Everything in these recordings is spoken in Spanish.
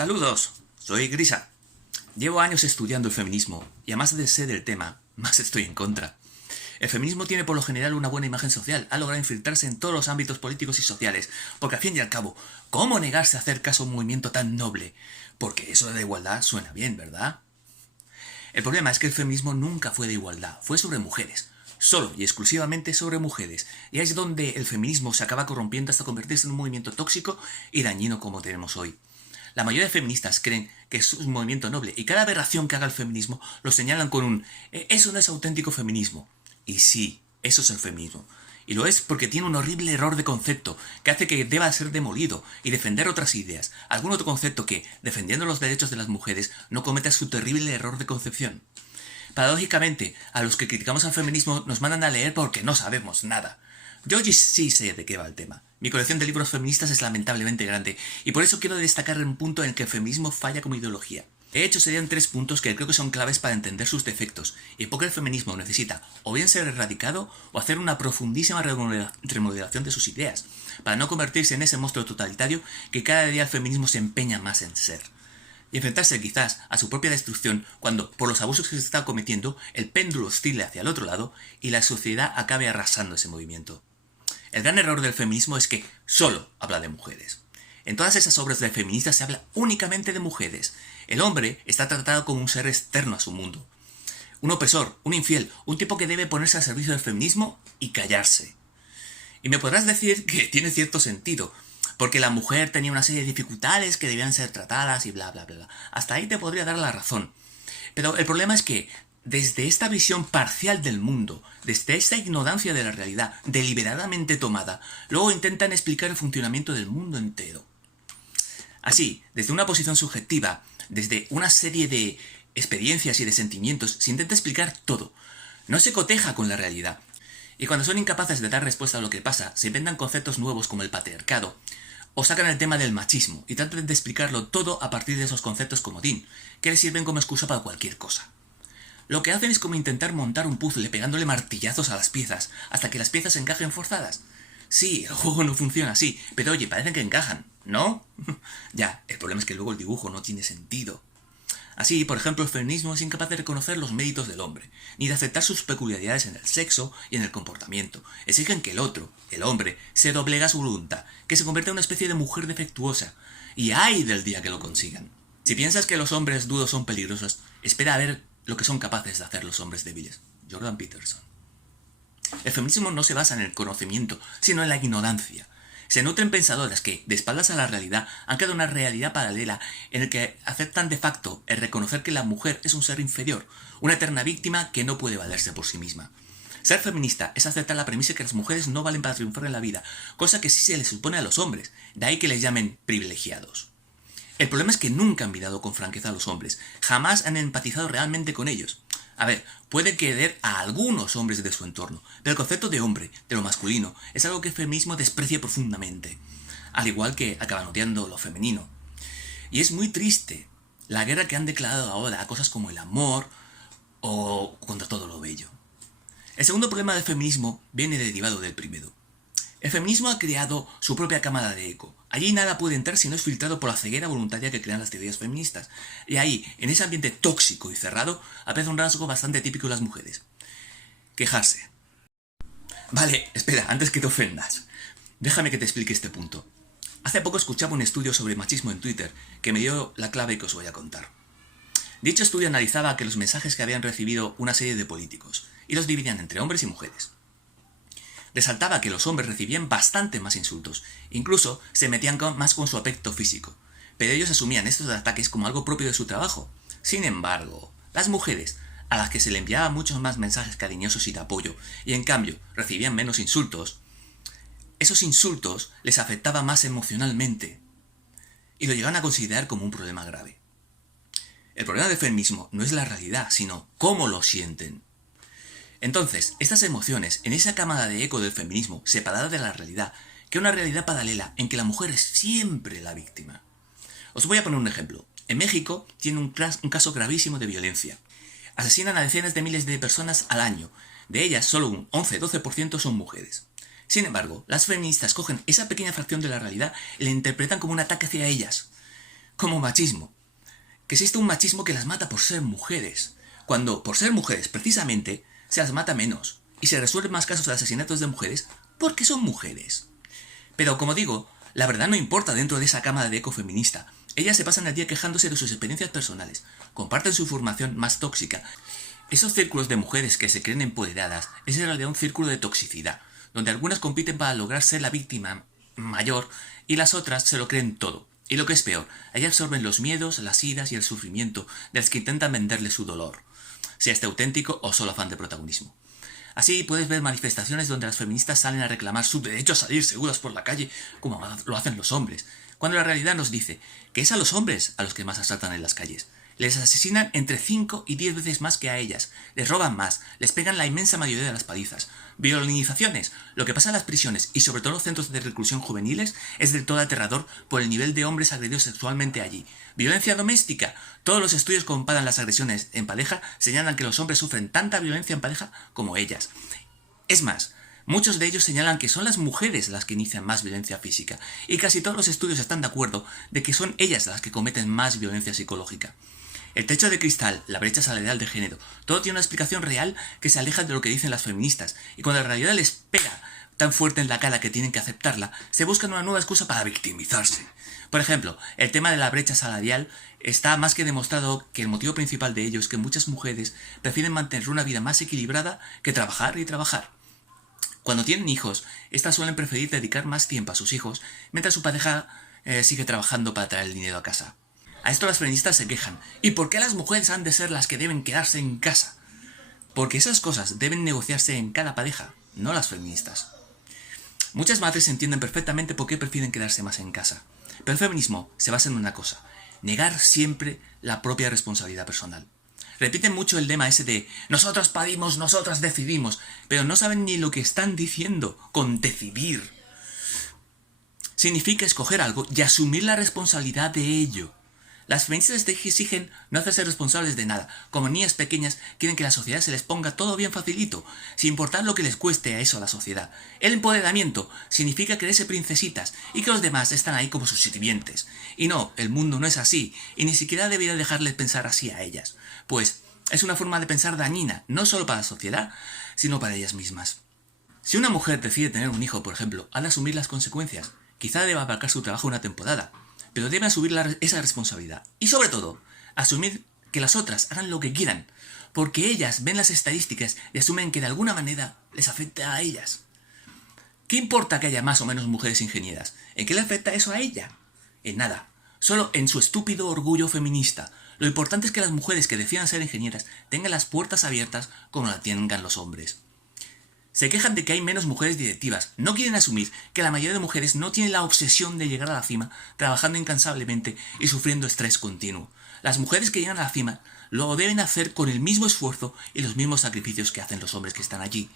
Saludos, soy Grisa. Llevo años estudiando el feminismo y a más de ser el tema, más estoy en contra. El feminismo tiene por lo general una buena imagen social, ha logrado infiltrarse en todos los ámbitos políticos y sociales, porque al fin y al cabo, ¿cómo negarse a hacer caso a un movimiento tan noble? Porque eso de la igualdad suena bien, ¿verdad? El problema es que el feminismo nunca fue de igualdad, fue sobre mujeres. Solo y exclusivamente sobre mujeres, y ahí es donde el feminismo se acaba corrompiendo hasta convertirse en un movimiento tóxico y dañino como tenemos hoy. La mayoría de feministas creen que es un movimiento noble y cada aberración que haga el feminismo lo señalan con un «eso no es auténtico feminismo». Y sí, eso es el feminismo. Y lo es porque tiene un horrible error de concepto que hace que deba ser demolido y defender otras ideas, algún otro concepto que, defendiendo los derechos de las mujeres, no cometa su terrible error de concepción. Paradójicamente, a los que criticamos al feminismo nos mandan a leer porque no sabemos nada. Yo sí sé de qué va el tema. Mi colección de libros feministas es lamentablemente grande, y por eso quiero destacar un punto en el que el feminismo falla como ideología. De hecho, serían 3 puntos que creo que son claves para entender sus defectos, y porque el feminismo necesita o bien ser erradicado o hacer una profundísima remodelación de sus ideas, para no convertirse en ese monstruo totalitario que cada día el feminismo se empeña más en ser. Y enfrentarse quizás a su propia destrucción cuando, por los abusos que se está cometiendo, el péndulo oscile hacia el otro lado y la sociedad acabe arrasando ese movimiento. El gran error del feminismo es que solo habla de mujeres. En todas esas obras de feministas se habla únicamente de mujeres. El hombre está tratado como un ser externo a su mundo. Un opresor, un infiel, un tipo que debe ponerse al servicio del feminismo y callarse. Y me podrás decir que tiene cierto sentido, porque la mujer tenía una serie de dificultades que debían ser tratadas y bla bla bla. Hasta ahí te podría dar la razón. Pero el problema es que, desde esta visión parcial del mundo, desde esta ignorancia de la realidad deliberadamente tomada, luego intentan explicar el funcionamiento del mundo entero. Así, desde una posición subjetiva, desde una serie de experiencias y de sentimientos, se intenta explicar todo. No se coteja con la realidad. Y cuando son incapaces de dar respuesta a lo que pasa, se inventan conceptos nuevos como el patriarcado, o sacan el tema del machismo y tratan de explicarlo todo a partir de esos conceptos comodín, que les sirven como excusa para cualquier cosa. Lo que hacen es como intentar montar un puzzle pegándole martillazos a las piezas, hasta que las piezas encajen forzadas. Sí, el juego no funciona así, pero oye, parecen que encajan, ¿no? Ya, el problema es que luego el dibujo no tiene sentido. Así, por ejemplo, el feminismo es incapaz de reconocer los méritos del hombre, ni de aceptar sus peculiaridades en el sexo y en el comportamiento. Exigen que el otro, el hombre, se doblega a su voluntad, que se convierta en una especie de mujer defectuosa. Y ¡ay del día que lo consigan! Si piensas que los hombres duros son peligrosos, espera a ver lo que son capaces de hacer los hombres débiles. Jordan Peterson. El feminismo no se basa en el conocimiento, sino en la ignorancia. Se nutren pensadoras que, de espaldas a la realidad, han creado una realidad paralela en la que aceptan de facto el reconocer que la mujer es un ser inferior, una eterna víctima que no puede valerse por sí misma. Ser feminista es aceptar la premisa de que las mujeres no valen para triunfar en la vida, cosa que sí se les supone a los hombres, de ahí que les llamen privilegiados. El problema es que nunca han mirado con franqueza a los hombres, jamás han empatizado realmente con ellos. A ver, puede querer a algunos hombres de su entorno, pero el concepto de hombre, de lo masculino, es algo que el feminismo desprecia profundamente, al igual que acabanoteando lo femenino. Y es muy triste la guerra que han declarado ahora a cosas como el amor o contra todo lo bello. El segundo problema del feminismo viene derivado del primero. El feminismo ha creado su propia cámara de eco. Allí nada puede entrar si no es filtrado por la ceguera voluntaria que crean las teorías feministas. Y ahí, en ese ambiente tóxico y cerrado, aparece un rasgo bastante típico de las mujeres. Quejarse. Vale, espera, antes que te ofendas. Déjame que te explique este punto. Hace poco escuchaba un estudio sobre machismo en Twitter que me dio la clave que os voy a contar. Dicho estudio analizaba que los mensajes que habían recibido una serie de políticos y los dividían entre hombres y mujeres. Resaltaba que los hombres recibían bastante más insultos, incluso se metían más con su aspecto físico, pero ellos asumían estos ataques como algo propio de su trabajo. Sin embargo, las mujeres, a las que se le enviaban muchos más mensajes cariñosos y de apoyo, y en cambio recibían menos insultos, esos insultos les afectaban más emocionalmente, y lo llegaban a considerar como un problema grave. El problema del feminismo no es la realidad, sino cómo lo sienten. Entonces, estas emociones, en esa cámara de eco del feminismo, separada de la realidad, crea una realidad paralela en que la mujer es siempre la víctima. Os voy a poner un ejemplo. En México tiene un caso gravísimo de violencia. Asesinan a decenas de miles de personas al año. De ellas, solo un 11-12% son mujeres. Sin embargo, las feministas cogen esa pequeña fracción de la realidad y la interpretan como un ataque hacia ellas. como machismo. Que existe un machismo que las mata por ser mujeres, cuando por ser mujeres precisamente se las mata menos y se resuelven más casos de asesinatos de mujeres porque son mujeres. Pero como digo, la verdad no importa dentro de esa cámara de eco feminista. Ellas se pasan el día quejándose de sus experiencias personales, comparten su información más tóxica. Esos círculos de mujeres que se creen empoderadas es en realidad un círculo de toxicidad, donde algunas compiten para lograr ser la víctima mayor y las otras se lo creen todo. Y lo que es peor, ahí absorben los miedos, las iras y el sufrimiento de las que intentan venderle su dolor, sea este auténtico o solo afán de protagonismo. Así puedes ver manifestaciones donde las feministas salen a reclamar su derecho a salir seguras por la calle, como lo hacen los hombres, cuando la realidad nos dice que es a los hombres a los que más asaltan en las calles. Les asesinan entre 5 y 10 veces más que a ellas, les roban más, les pegan la inmensa mayoría de las palizas. Violinizaciones. Lo que pasa en las prisiones y sobre todo en los centros de reclusión juveniles es del todo aterrador por el nivel de hombres agredidos sexualmente allí. Violencia doméstica. Todos los estudios que comparan las agresiones en pareja señalan que los hombres sufren tanta violencia en pareja como ellas. Es más, muchos de ellos señalan que son las mujeres las que inician más violencia física, y casi todos los estudios están de acuerdo de que son ellas las que cometen más violencia psicológica. El techo de cristal, la brecha salarial de género, todo tiene una explicación real que se aleja de lo que dicen las feministas, y cuando la realidad les pega tan fuerte en la cara que tienen que aceptarla, se buscan una nueva excusa para victimizarse. Por ejemplo, el tema de la brecha salarial está más que demostrado que el motivo principal de ello es que muchas mujeres prefieren mantener una vida más equilibrada que trabajar y trabajar. Cuando tienen hijos, estas suelen preferir dedicar más tiempo a sus hijos, mientras su pareja sigue trabajando para traer el dinero a casa. A esto las feministas se quejan. ¿Y por qué las mujeres han de ser las que deben quedarse en casa? Porque esas cosas deben negociarse en cada pareja, no las feministas. Muchas madres entienden perfectamente por qué prefieren quedarse más en casa. Pero el feminismo se basa en una cosa: negar siempre la propia responsabilidad personal. Repiten mucho el lema ese de nosotras parimos, nosotras decidimos, pero no saben ni lo que están diciendo con decidir. Significa escoger algo y asumir la responsabilidad de ello. Las feministas exigen no hacerse responsables de nada. Como niñas pequeñas quieren que la sociedad se les ponga todo bien facilito, sin importar lo que les cueste a eso a la sociedad. El empoderamiento significa creerse princesitas y que los demás están ahí como sus sirvientes. Y no, el mundo no es así, y ni siquiera debería dejarles pensar así a ellas. Pues es una forma de pensar dañina, no solo para la sociedad, sino para ellas mismas. Si una mujer decide tener un hijo, por ejemplo, ha de asumir las consecuencias. Quizá deba aparcar su trabajo una temporada, pero debe asumir esa responsabilidad. Y sobre todo, asumir que las otras hagan lo que quieran, porque ellas ven las estadísticas y asumen que de alguna manera les afecta a ellas. ¿Qué importa que haya más o menos mujeres ingenieras? ¿En qué le afecta eso a ella? En nada. Solo en su estúpido orgullo feminista. Lo importante es que las mujeres que decidan ser ingenieras tengan las puertas abiertas como las tengan los hombres. Se quejan de que hay menos mujeres directivas. No quieren asumir que la mayoría de mujeres no tienen la obsesión de llegar a la cima, trabajando incansablemente y sufriendo estrés continuo. Las mujeres que llegan a la cima lo deben hacer con el mismo esfuerzo y los mismos sacrificios que hacen los hombres que están allí.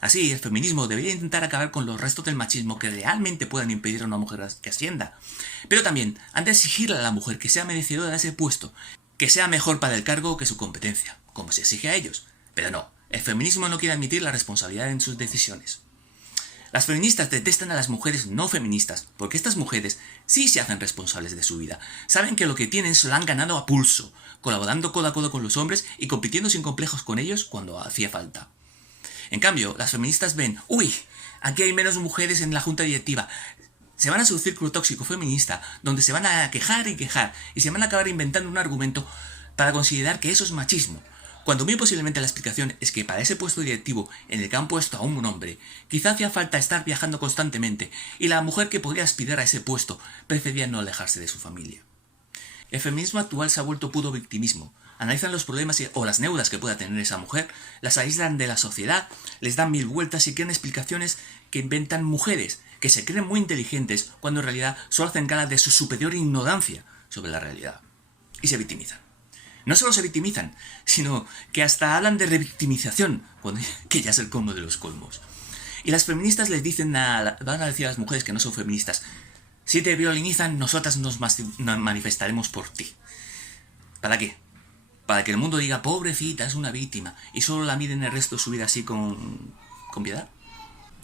Así, el feminismo debería intentar acabar con los restos del machismo que realmente puedan impedir a una mujer que ascienda. Pero también han de exigirle a la mujer que sea merecedora de ese puesto, que sea mejor para el cargo que su competencia, como se exige a ellos. Pero no. El feminismo no quiere admitir la responsabilidad en sus decisiones. Las feministas detestan a las mujeres no feministas, porque estas mujeres sí se hacen responsables de su vida. Saben que lo que tienen se lo han ganado a pulso, colaborando codo a codo con los hombres y compitiendo sin complejos con ellos cuando hacía falta. En cambio, las feministas ven, ¡uy! Aquí hay menos mujeres en la junta directiva. Se van a su círculo tóxico feminista, donde se van a quejar y se van a acabar inventando un argumento para considerar que eso es machismo. Cuando muy posiblemente la explicación es que para ese puesto directivo en el que han puesto a un hombre, quizá hacía falta estar viajando constantemente y la mujer que podría aspirar a ese puesto prefería no alejarse de su familia. El feminismo actual se ha vuelto puro victimismo. Analizan los problemas o las neudas que pueda tener esa mujer, las aíslan de la sociedad, les dan mil vueltas y crean explicaciones que inventan mujeres, que se creen muy inteligentes cuando en realidad solo hacen gala de su superior ignorancia sobre la realidad. Y se victimizan. No solo se victimizan, sino que hasta hablan de revictimización, que ya es el colmo de los colmos. Y las feministas les van a decir a las mujeres que no son feministas: si te violinizan, nosotras nos manifestaremos por ti. ¿Para qué? Para que el mundo diga, pobrecita, es una víctima, y solo la miren el resto de su vida así con piedad.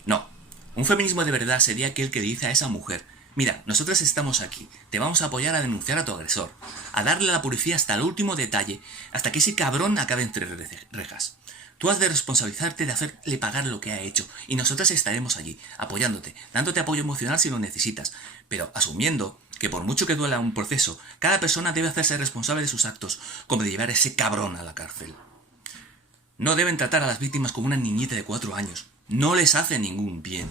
No. Un feminismo de verdad sería aquel que le dice a esa mujer: Mira, nosotros estamos aquí, te vamos a apoyar a denunciar a tu agresor, a darle a la policía hasta el último detalle, hasta que ese cabrón acabe entre rejas. Tú has de responsabilizarte de hacerle pagar lo que ha hecho, y nosotros estaremos allí, apoyándote, dándote apoyo emocional si lo necesitas, pero asumiendo que por mucho que duela un proceso, cada persona debe hacerse responsable de sus actos, como de llevar a ese cabrón a la cárcel. No deben tratar a las víctimas como una niñita de 4 años, no les hace ningún bien.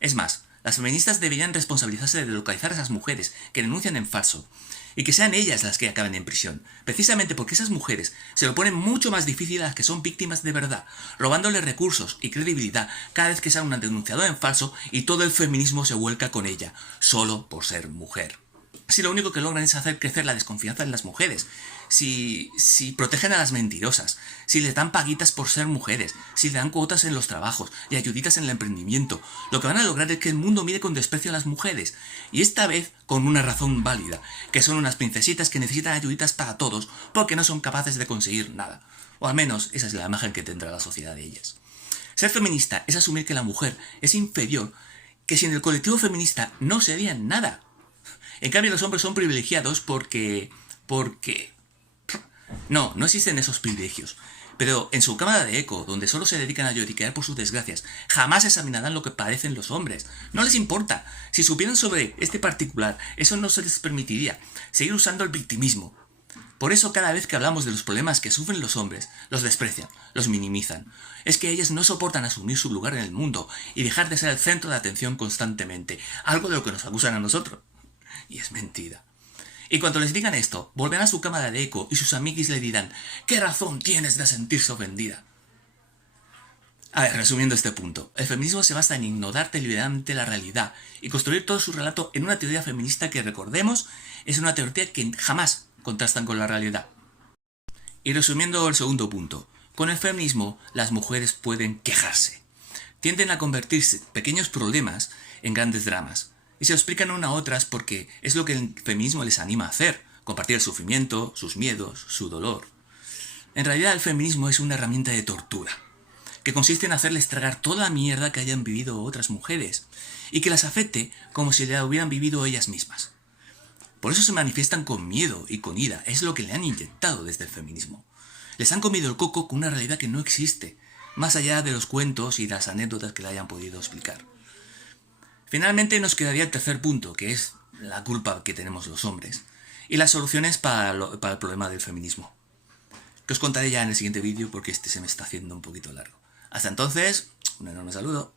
Es más, las feministas deberían responsabilizarse de localizar a esas mujeres que denuncian en falso y que sean ellas las que acaben en prisión, precisamente porque esas mujeres se lo ponen mucho más difícil a las que son víctimas de verdad, robándoles recursos y credibilidad cada vez que sale una denunciadora en falso y todo el feminismo se vuelca con ella, solo por ser mujer. Si lo único que logran es hacer crecer la desconfianza en las mujeres, si protegen a las mentirosas, si les dan paguitas por ser mujeres, si le dan cuotas en los trabajos y ayuditas en el emprendimiento, lo que van a lograr es que el mundo mire con desprecio a las mujeres, y esta vez con una razón válida, que son unas princesitas que necesitan ayuditas para todos porque no son capaces de conseguir nada, o al menos esa es la imagen que tendrá la sociedad de ellas. Ser feminista es asumir que la mujer es inferior, que sin el colectivo feminista no serían nada. En cambio, los hombres son privilegiados porque... No existen esos privilegios. Pero en su cámara de eco, donde solo se dedican a lloriquear por sus desgracias, jamás examinarán lo que padecen los hombres. No les importa. Si supieran sobre este particular, eso no se les permitiría. Seguir usando el victimismo. Por eso cada vez que hablamos de los problemas que sufren los hombres, los desprecian, los minimizan. Es que ellas no soportan asumir su lugar en el mundo y dejar de ser el centro de atención constantemente, algo de lo que nos acusan a nosotros. Y es mentira. Y cuando les digan esto, volverán a su cámara de eco y sus amiguis le dirán: ¿qué razón tienes de sentirse ofendida? A ver, resumiendo este punto, el feminismo se basa en ignorar deliberadamente la realidad y construir todo su relato en una teoría feminista que, recordemos, es una teoría que jamás contrastan con la realidad. Y resumiendo el segundo punto, con el feminismo las mujeres pueden quejarse. Tienden a convertirse pequeños problemas en grandes dramas. Y se lo explican una a otras porque es lo que el feminismo les anima a hacer, compartir el sufrimiento, sus miedos, su dolor. En realidad el feminismo es una herramienta de tortura, que consiste en hacerles tragar toda la mierda que hayan vivido otras mujeres, y que las afecte como si la hubieran vivido ellas mismas. Por eso se manifiestan con miedo y con ira, es lo que le han inyectado desde el feminismo. Les han comido el coco con una realidad que no existe, más allá de los cuentos y las anécdotas que le hayan podido explicar. Finalmente nos quedaría el tercer punto, que es la culpa que tenemos los hombres, y las soluciones para el problema del feminismo, que os contaré ya en el siguiente vídeo porque este se me está haciendo un poquito largo. Hasta entonces, un enorme saludo.